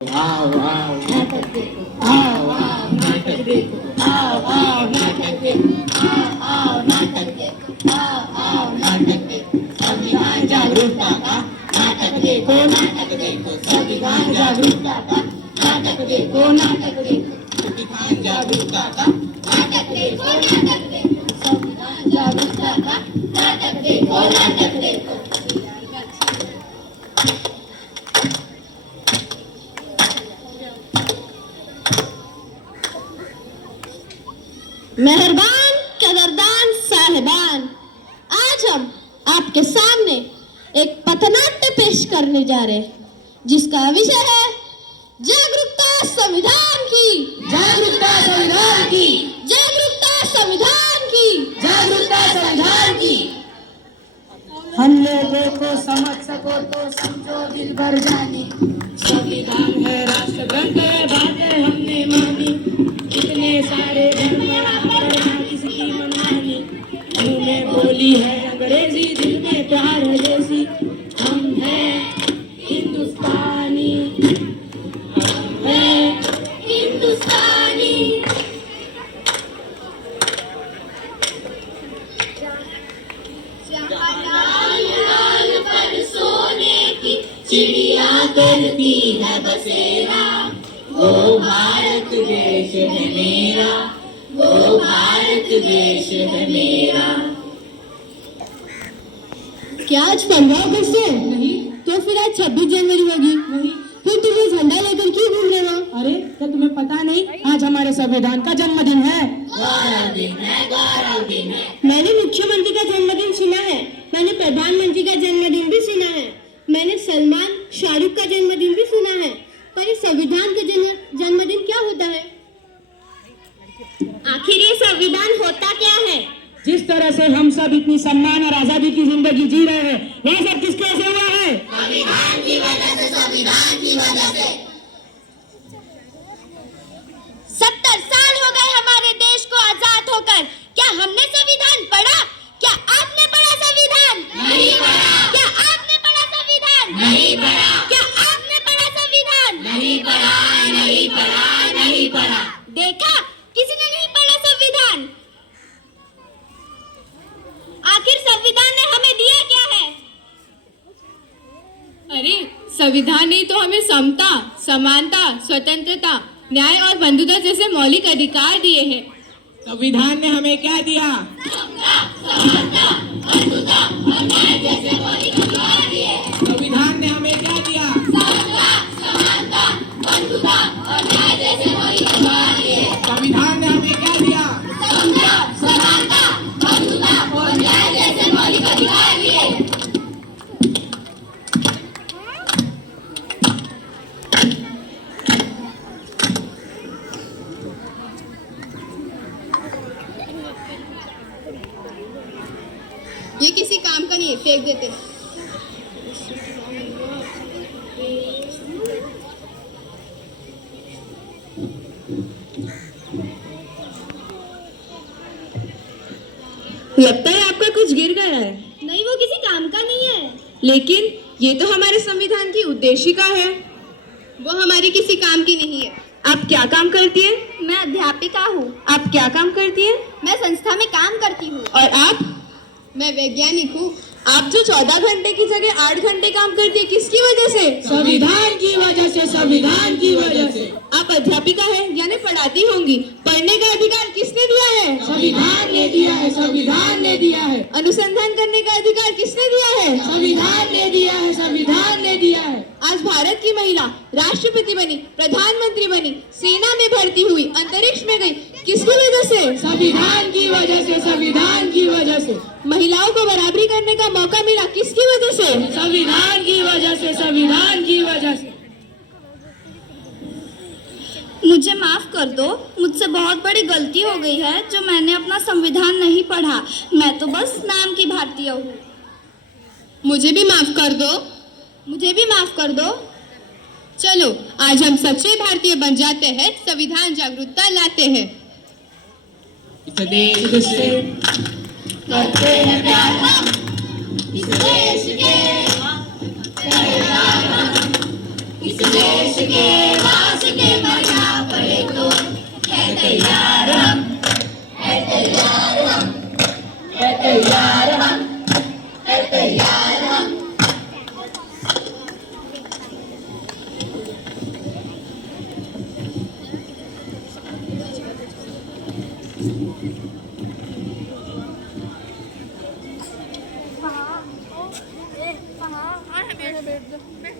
आओ आओ नाटक देखो, आओ आओ नाटक देखो, आओ आओ नाटक देखो, आओ नाटक देखो, आओ नाटक देखो। संविधान जागरूकता का नाटक देखो, नाटक देखो। संविधान जागरूकता का नाटक देखो, नाटक देखो। संविधान जागरूकता का नाटक देखो, नाटक देखो। संविधान जागरूकता का नाटक देखो, नाटक देखो। मेहरबान कदरदान साहिबान, आज हम आपके सामने एक पथनाट्य पेश करने जा रहे हैं जिसका विषय है जागरूकता संविधान की, जागरूकता संविधान की, जागरूकता संविधान की, जागरूकता संविधान की। हम लोगों को समझ सको तो समझो दिल भर जानी। संविधान है राष्ट्र ग्रंथ है, बातें हमने मानी। इतने सारे धर्म किसी की मनमानी। मुंह में बोली है अंग्रेजी, दिल में प्यार है देसी। हम हैं हिंदुस्तानी, हम हैं हिंदुस्तानी। लाल पर सोने की चिड़िया करती है बसेरा। वो भारत देश है मेरा, वो भारत देश है मेरा। क्या आज 15 अगस्त है? नहीं। तो फिर आज 26 जनवरी होगी? नहीं। फिर तुम ये झंडा लेकर क्यों घूम रहे हो? अरे क्या तुम्हें पता नहीं, आज हमारे संविधान का जन्मदिन है। गौरव दिन है, गौरव दिन है। मैंने मुख्यमंत्री का जन्मदिन सुना है, मैंने प्रधानमंत्री का जन्मदिन भी सुना है, मैंने सलमान शाहरुख का जन्मदिन भी सुना है, पर ये संविधान का जन्मदिन क्या होता है? आखिर ये संविधान होता क्या है? जिस तरह से हम सब इतनी सम्मान और आजादी की जिंदगी जी रहे हैं, यह सब किसके वजह से हुआ है? संविधान की वजह से, संविधान की वजह से। 70 साल हो गए हमारे देश को आजाद होकर, क्या हमने संविधान पढ़ा? क्या आपने पढ़ा संविधान? नहीं पढ़ा। क्या आपने पढ़ा संविधान? नहीं पढ़ा। क्या आपने पढ़ा संविधान? नहीं पढ़ा, नहीं पढ़ा, नहीं पढ़ा। देखा, किसी ने नहीं पढ़ा संविधान। आखिर संविधान ने हमें दिया क्या है? अरे संविधान ने तो हमें समता, समानता, स्वतंत्रता, न्याय और बंधुता जैसे मौलिक अधिकार दिए हैं। संविधान ने हमें क्या दिया? समता, समानता, बंधुता और न्याय जैसे मौलिक अधिकार दिए हैं। संविधान ने हमें क्या दिया? समता, समानता, बंधुता और न्याय जैसे मौलिक अधिकार दिए हैं। संविधान ने हमें क्या दिया? समता, समानता, बंधुता और न्याय जैसे मौलिक अधिकार दिए हैं। ये किसी काम का नहीं है, फेंक देते हैं। लगता है आपका कुछ गिर गया है। नहीं, वो किसी काम का नहीं है। लेकिन ये तो हमारे संविधान की उद्देशिका है। वो हमारी किसी काम की नहीं है। आप क्या काम करती है? मैं अध्यापिका हूँ। आप क्या काम करती है? मैं संस्था में काम करती हूँ। और आप? मैं वैज्ञानिक हूँ। आप जो 14 घंटे की जगह 8 घंटे काम करती है, किसकी वजह से? संविधान की वजह से, संविधान की वजह से। आप अध्यापिका है यानी पढ़ाती होंगी। पढ़ने का अधिकार किसने दिया है? संविधान ने दिया है, संविधान ने दिया है। अनुसंधान करने का अधिकार किसने दिया है? संविधान ने दिया है, संविधान ने दिया है। आज भारत की महिला राष्ट्रपति बनी, प्रधानमंत्री बनी, सेना में भर्ती हुई, अंतरिक्ष में गई, किसकी वजह से? संविधान की वजह से, संविधान की वजह से। महिलाओं को बराबरी करने का मौका मिला, किसकी वजह से? संविधान की वजह से, संविधान की वजह से। मुझे माफ कर दो, मुझसे बहुत बड़ी गलती हो गई है जो मैंने अपना संविधान नहीं पढ़ा। मैं तो बस नाम की भारतीय हूँ। मुझे भी माफ कर दो। मुझे भी माफ कर दो। चलो आज हम सच्चे भारतीय बन जाते हैं, संविधान जागरूकता लाते हैं। इस देश से करते हैं प्यार हम, इस देश के, इस देश के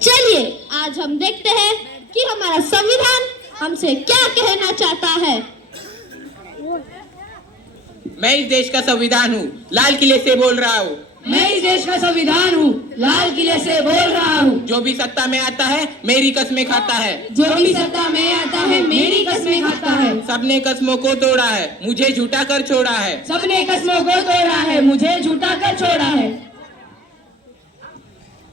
चलिए आज हम देखते हैं कि हमारा संविधान हमसे क्या कहना चाहता है। मैं इस देश का संविधान हूँ, लाल किले से बोल रहा हूँ। मैं इस देश का संविधान हूँ, लाल किले से बोल रहा हूँ। जो भी सत्ता में आता है मेरी कस्में खाता है। जो भी सत्ता में आता है मेरी कस्में खाता है। सबने कस्मों को तोड़ा है, मुझे झूठा कर छोड़ा है। सबने कस्मों को तोड़ा है, मुझे झूठा कर छोड़ा है।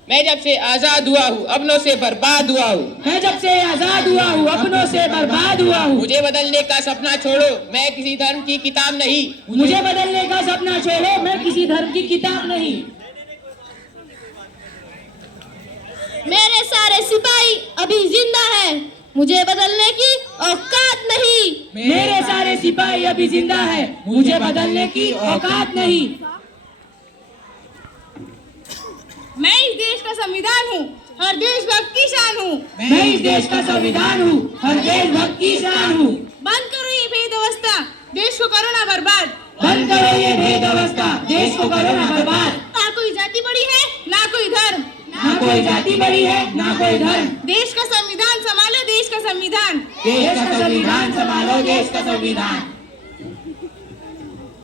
मैं जब से आजाद हुआ हूँ अपनों से बर्बाद हुआ हूँ। मैं जब से आजाद हुआ हूँ अपनों से बर्बाद हुआ हूँ। मुझे बदलने का सपना छोड़ो, मैं किसी धर्म की किताब नहीं। मुझे बदलने का सपना छोड़ो, मैं किसी धर्म की किताब नहीं। मेरे सारे सिपाही अभी जिंदा है, मुझे बदलने की औकात नहीं। मेरे सारे सिपाही अभी जिंदा है, मुझे बदलने की औकात नहीं। मैं इस देश का संविधान हूँ, हर देशभक्त की शान हूँ। मैं इस देश का संविधान हूँ, हर देशभक्त की शान हूँ। बंद करो ये भेदवस्था, देश को करो ना बर्बाद। बंद करो ये भेदवस्था, देश को करो ना बर्बाद। ना कोई जाति बड़ी है ना कोई धर्म, ना कोई जाति बड़ी है ना कोई धर्म। देश का संविधान संभालो, देश का संविधान। देश का संविधान संभालो, देश का संविधान।